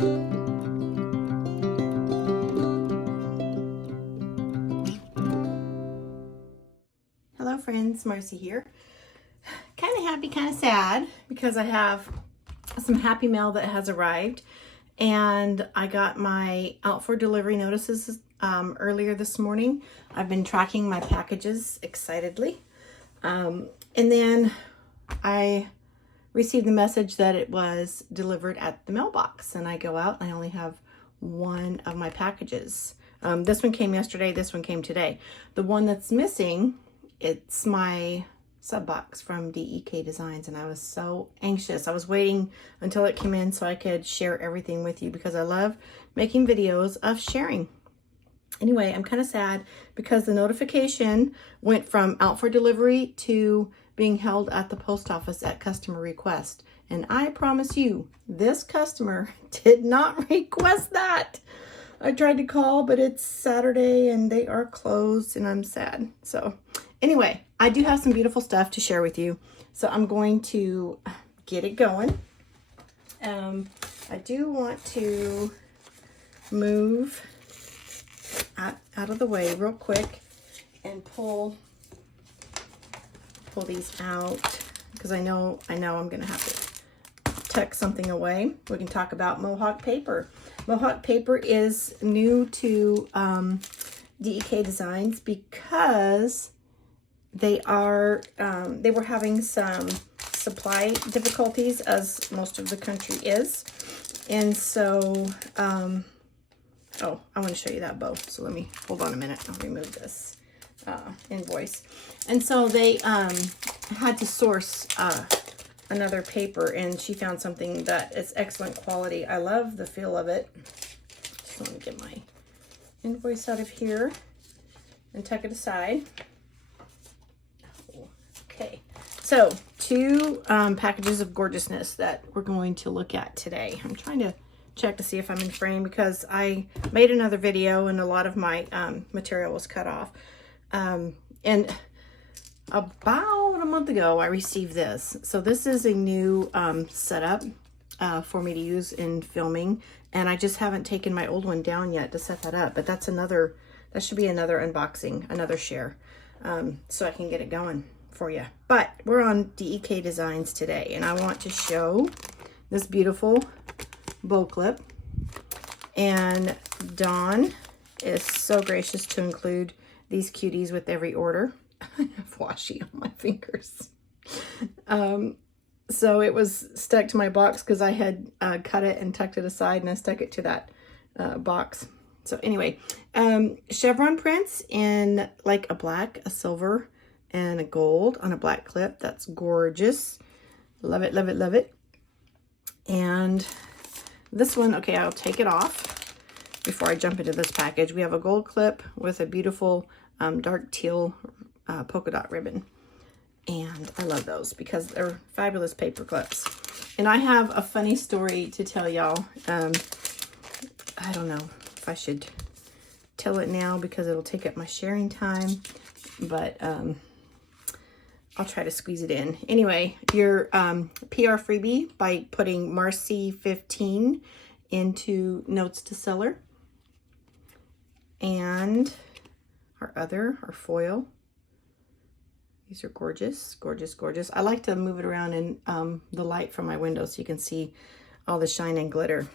Hello friends, Marcy here. Kind of happy, kind of sad because I have some happy mail that has arrived, and I got my out for delivery notices earlier this morning. I've been tracking my packages excitedly, and then I received the message that it was delivered at the mailbox, and I go out and I only have one of my packages. This one came yesterday, this one came today. The one that's missing, it's my sub box from DEKdesigns, and I was so anxious. I was waiting until it came in so I could share everything with you because I love making videos of sharing. Anyway, I'm kind of sad because the notification went from out for delivery to being held at the post office at customer request. And I promise you, this customer did not request that. I tried to call, but it's Saturday and they are closed and I'm sad. So anyway, I do have some beautiful stuff to share with you. So I'm going to get it going. I do want to move out of the way real quick and pull these out because I know I'm gonna have to tuck something away. We can talk about Mohawk paper. Mohawk paper is new to DEKdesigns because they were having some supply difficulties, as most of the country is, and so oh, I want to show you that bow. So let me hold on a minute. I'll remove this invoice. And so they had to source another paper, and she found something that is excellent quality. I love the feel of it. Just want to get my invoice out of here and tuck it aside. Okay, so two packages of gorgeousness that we're going to look at today. I'm trying to check to see if I'm in frame because I made another video and a lot of my material was cut off. And about a month ago, I received this. So this is a new setup for me to use in filming. And I just haven't taken my old one down yet to set that up. But that should be another unboxing, another share. So I can get it going for you. But we're on DEKdesigns today. And I want to show this beautiful bow clip. And Dawn is so gracious to include these cuties with every order. I have washi on my fingers. So it was stuck to my box because I had cut it and tucked it aside, and I stuck it to that box. So anyway, chevron prints in like a black, a silver, and a gold on a black clip. That's gorgeous. Love it, love it, love it. And this one, okay, I'll take it off before I jump into this package. We have a gold clip with a beautiful dark teal polka dot ribbon. And I love those because they're fabulous paper clips. And I have a funny story to tell y'all. I don't know if I should tell it now because it'll take up my sharing time, but I'll try to squeeze it in. Anyway, your PR freebie by putting Marcy 15 into notes to seller. And our foil. These are gorgeous, gorgeous, gorgeous. I like to move it around in the light from my window so you can see all the shine and glitter.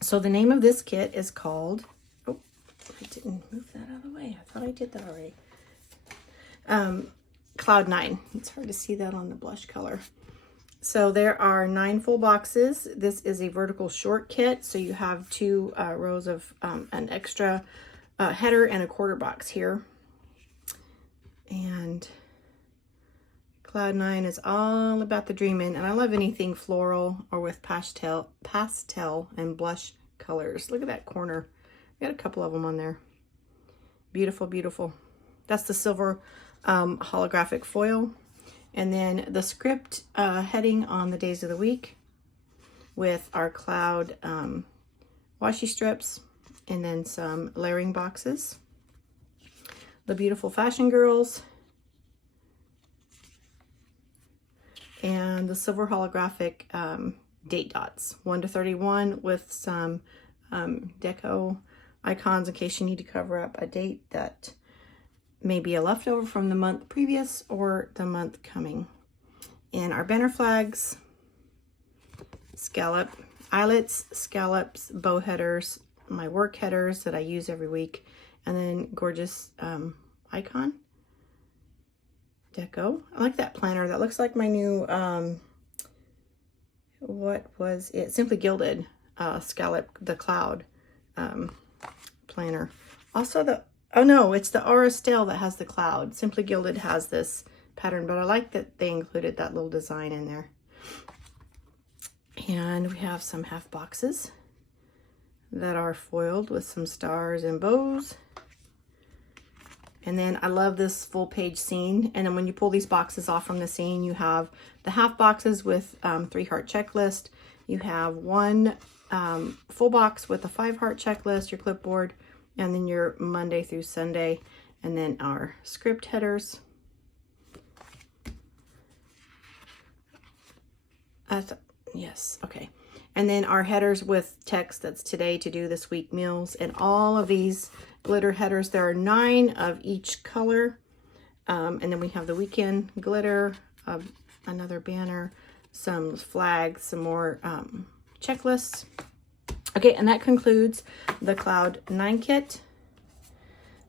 So the name of this kit is called, oh, I didn't move that out of the way. I thought I did that already. Cloud 9. It's hard to see that on the blush color. So there are 9 full boxes. This is a vertical short kit. So you have 2 rows of an extra header and a quarter box here. And Cloud 9 is all about the dreaming, and I love anything floral or with pastel and blush colors. Look at that corner. We got a couple of them on there. Beautiful, beautiful. That's the silver holographic foil. And then the script heading on the days of the week with our cloud washi strips, and then some layering boxes. The beautiful fashion girls, and the silver holographic date dots, 1 to 31, with some deco icons in case you need to cover up a date that may be a leftover from the month previous or the month coming. And our banner flags, scallop eyelets, scallops, bow headers, my work headers that I use every week, and then gorgeous icon deco. I like that planner. That looks like my new what was it? Simply Gilded scallop the cloud planner. Also oh no, it's the Aura Stale that has the cloud. Simply Gilded has this pattern, but I like that they included that little design in there. And we have some half boxes that are foiled with some stars and bows. And then I love this full page scene. And then when you pull these boxes off from the scene, you have the half boxes with 3 heart checklist. You have one full box with a 5 heart checklist, your clipboard, and then your Monday through Sunday, and then our script headers. Yes, okay. And then our headers with text that's today, to do, this week, meals, and all of these glitter headers. There are 9 of each color. And then we have the weekend glitter, another banner, some flags, some more checklists. Okay, and that concludes the Cloud 9 kit.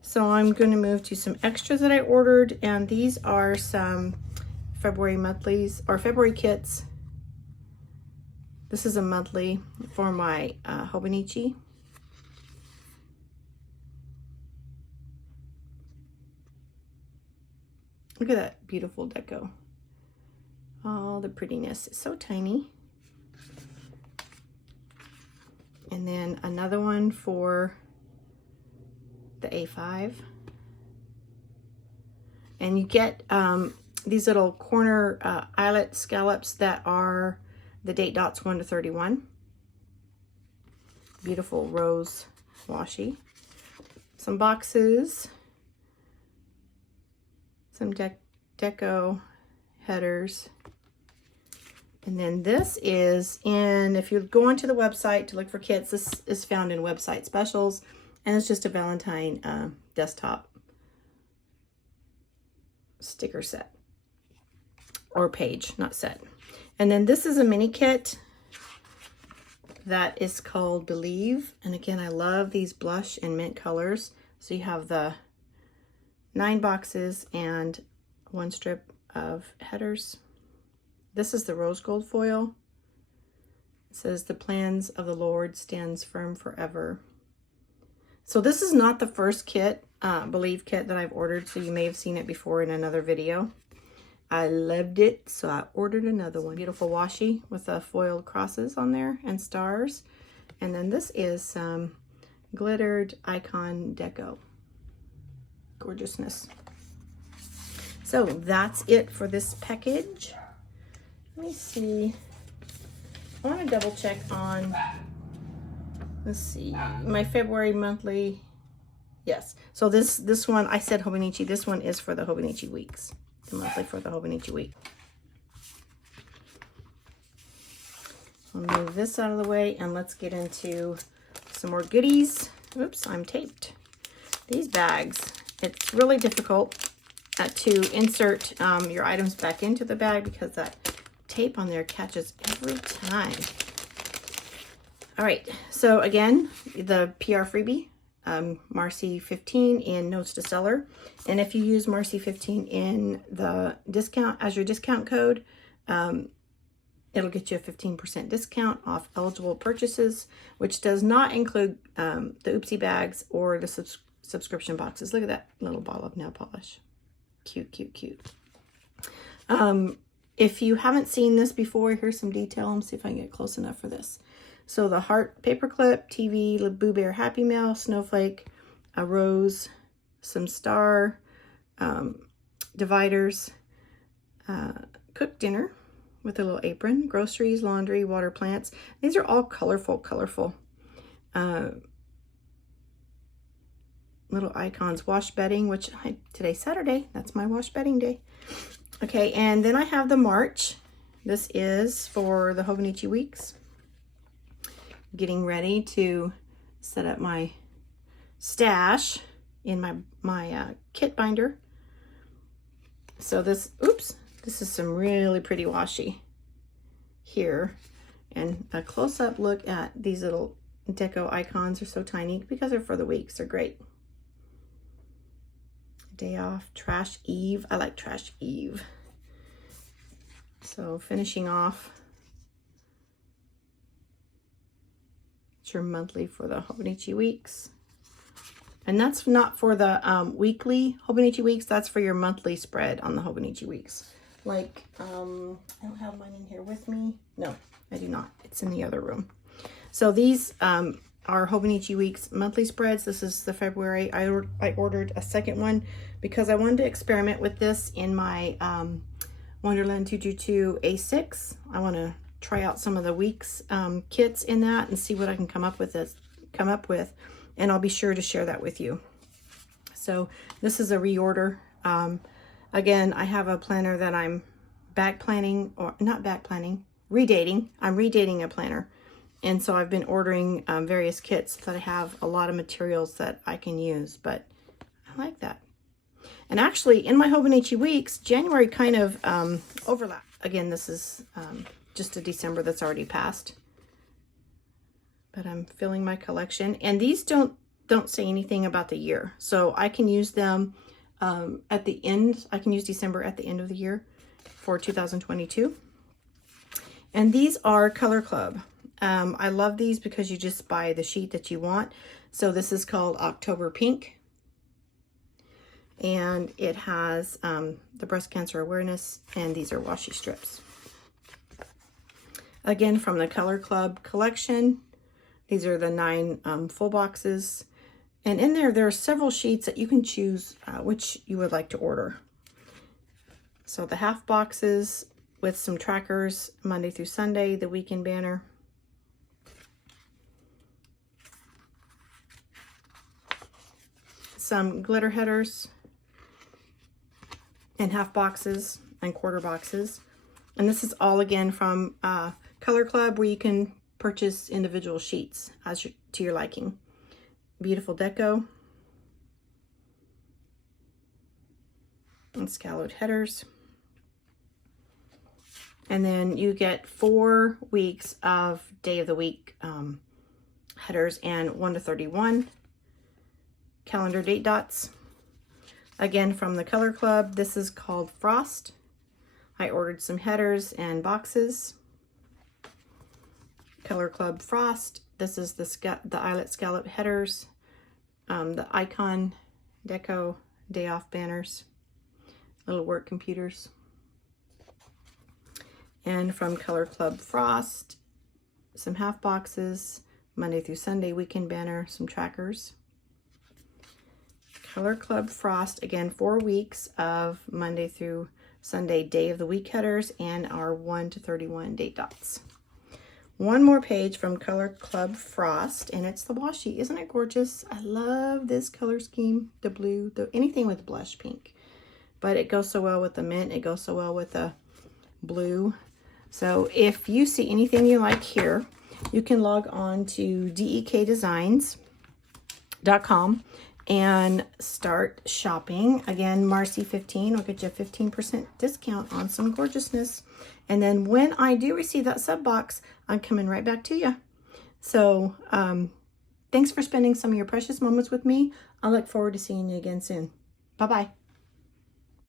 So I'm going to move to some extras that I ordered, and these are some February monthlies, or February kits. This is a monthly for my Hobonichi. Look at that beautiful deco. All the prettiness. It's so tiny. And then another one for the A5. And you get these little corner eyelet scallops that are the date dots 1 to 31. Beautiful rose washi. Some boxes. Some deco headers. And then this is in, if you go onto the website to look for kits, this is found in website specials. And it's just a Valentine desktop sticker set. Or page, not set. And then this is a mini kit that is called Believe. And again, I love these blush and mint colors. So you have the 9 boxes and 1 strip of headers. This is the rose gold foil. It says, the plans of the Lord stands firm forever. So this is not the first kit, Believe kit that I've ordered. So you may have seen it before in another video. I loved it, so I ordered another one. Beautiful washi with foiled crosses on there and stars. And then this is some glittered icon deco. Gorgeousness. So that's it for this package. Let me see. I want to double check on, let's see, my February monthly. Yes. So this one, I said Hobonichi. This one is for the Hobonichi weeks. The monthly for the Hobonichi week. I'll move this out of the way and let's get into some more goodies. Oops, I'm taped. These bags, it's really difficult to insert your items back into the bag because that tape on there catches every time. All right, so again, the PR freebie, Marcy 15 in Notes to Seller. And if you use Marcy 15 in the discount as your discount code, it'll get you a 15% discount off eligible purchases, which does not include the Oopsie bags or the subscription boxes. Look at that little bottle of nail polish. Cute, cute, cute. If you haven't seen this before, here's some detail. Let me see if I can get close enough for this. So the heart paperclip, TV, Boo Bear Happy Mail, snowflake, a rose, some star, dividers, cooked dinner with a little apron, groceries, laundry, water plants. These are all colorful. Little icons, wash bedding, which today's Saturday. That's my wash bedding day. Okay, and then I have the March This is for the Hobonichi weeks. Getting ready to set up my stash in my kit binder. So this is some really pretty washi here, and a close-up look at these little deco icons are so tiny because they're for the weeks. They're great. Day off, Trash Eve. I like Trash Eve. So finishing off, it's your monthly for the Hobonichi weeks. And that's not for the weekly Hobonichi weeks. That's for your monthly spread on the Hobonichi weeks. Like, I don't have mine in here with me. No, I do not. It's in the other room. So these are Hobonichi weeks monthly spreads. This is the February. I ordered a second one because I wanted to experiment with this in my Wonderland 222 A6. I want to try out some of the weeks kits in that and see what I can come up with. And I'll be sure to share that with you. So this is a reorder. Again, I have a planner that I'm redating. I'm redating a planner. And so I've been ordering various kits that I have a lot of materials that I can use, but I like that. And actually in my Hobonichi weeks, January kind of overlapped. Again, this is just a December that's already passed. But I'm filling my collection, and these don't say anything about the year, so I can use them at the end. I can use December at the end of the year for 2022. And these are Color Club. I love these because you just buy the sheet that you want. So this is called October Pink, and it has the breast cancer awareness, and these are washi strips. Again, from the Color Club collection. These are the 9 full boxes. And in there are several sheets that you can choose which you would like to order. So the half boxes with some trackers, Monday through Sunday, the weekend banner. Some glitter headers and half boxes and quarter boxes. And this is all again from Color Club, where you can purchase individual sheets to your liking. Beautiful deco. And scalloped headers. And then you get 4 weeks of day of the week headers and 1 to 31 calendar date dots. Again, from the Color Club, this is called Frost. I ordered some headers and boxes. Color Club Frost. This is the eyelet scallop headers, the icon deco day off banners, little work computers. And from Color Club Frost, some half boxes, Monday through Sunday weekend banner, some trackers. Color Club Frost, again, 4 weeks of Monday through Sunday day of the week headers and our 1 to 31 date dots. One more page from Color Club Frost, and it's the washi. Isn't it gorgeous? I love this color scheme, the blue, anything with blush pink. But it goes so well with the mint. It goes so well with the blue. So if you see anything you like here, you can log on to DEKdesigns.com and start shopping. Again, Marcy15 will get you a 15% discount on some gorgeousness. And then when I do receive that sub box, I'm coming right back to you. So thanks for spending some of your precious moments with me. I look forward to seeing you again soon. Bye-bye.